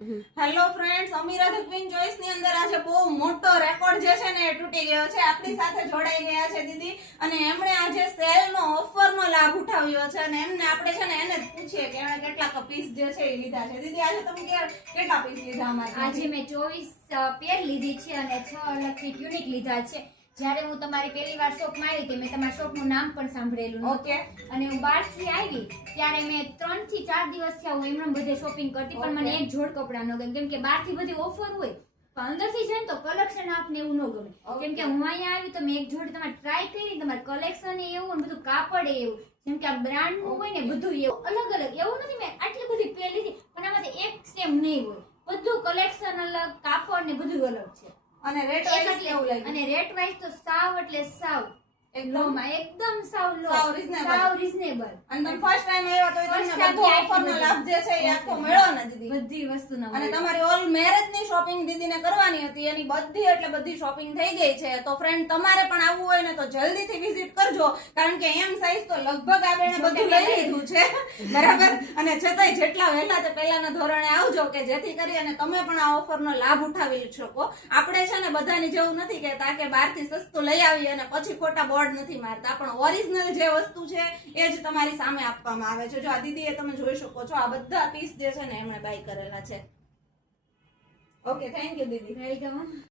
Hello friends, અમીરા the queen choice ની અંદર આજે બહુ મોટો રેકોર્ડ જે છે ને એ તૂટી ગયો છે. આપણી સાથે જોડાઈ ગયા છે દીદી, અને એમણે આજે સેલ નો ઓફર નો લાભ ઉઠાવ્યો છે. અને એમને આપણે છે ને એને જ પૂછીએ કે એમણે કેટલા પીસ જે છે એ લીધા છે. દીદી, આજે તમે કેટલા પીસ લીધા અમારા? આજે મેં 24 પેર લીધી છે અને 6 અલગથી યુનિક લીધા છે. જ્યારે હું તમારી પહેલી વાર શોપમાં આવી હતી, મેં તમારા શોપનું નામ પણ સાંભળેલું ઓકે. અને હું બહારથી આવી ત્યારે મેં 3 થી 4 દિવસ થયા હું એમણે બધે શોપિંગ કરતી, પણ મને એક જોડ કપડાં ન ગમે, કેમ કે બહારથી બધી ઓફર હોય પણ અંદરથી છે ને તો કલેક્શન આપને એવું ન ગમે. કેમ કે હું અહીંયા આવી તો મેં એક જોડ તમારે ટ્રાય કરી, તમારે કલેક્શન એવું અને બધું કાપડ એવું, જેમ કે આ બ્રાન્ડ નું હોય ને બધું એવું અલગ અલગ. એવું નથી મેં આટલી બધી પેર લીધી પણ આમાંથી એક સેમ નહીં હોય, બધું કલેક્શન અલગ, કાપડ ને બધું અલગ છે. અને રેટ વાઇઝ કેવું લાગ્યું? અને રેટ વાઇઝ તો સાવ એટલે સાવ એકદમ સાવ લો, સાવ reasonable. સાવ રીઝનેબલ. અને તમે ફર્સ્ટ ટાઈમ આવ્યા તો તમને First time બધો આવી ઓફર નો બધી. લાભ જે છે એ આખો મળ્યો ને દીદી? બધી વસ્તુનો અને મળે. તમારી ઓલ મેરેજ ની શોપિંગ દીદીને કરવાની હતી, એની બધી એટલે બધી શોપિંગ થઈ ગઈ છે. તો ફ્રેન્ડ, તમારે પણ આવવું હોય ને તો જલ્દીથી વિઝિટ કરજો, કારણ કે એમ સાઈઝ તો લગભગ આપણે બધું લઈ લીધું છે બરાબર. અને છતાંય જેટલા વહેલા તે પહેલાના ધોરણે આવજો કે જેથી કરી અને તમે પણ આ ઓફર નો લાભ ઉઠાવી શકો. આપણે છે ને બધાની જેવું નથી કહેતા કે બહારથી સસ્તું લઈ આવી અને પછી ખોટા બોર્ડ નથી મારતા, પણ ઓરિજિનલ જે વસ્તુ છે એ જ તમારી સામે આપવામાં આવે છે. જો આ દીદીએ તમે જોઈ શકો છો, આ બધા પીસ જે છે ને એમણે બાય કરેલા છે. Okay, thank you Didi. Welcome.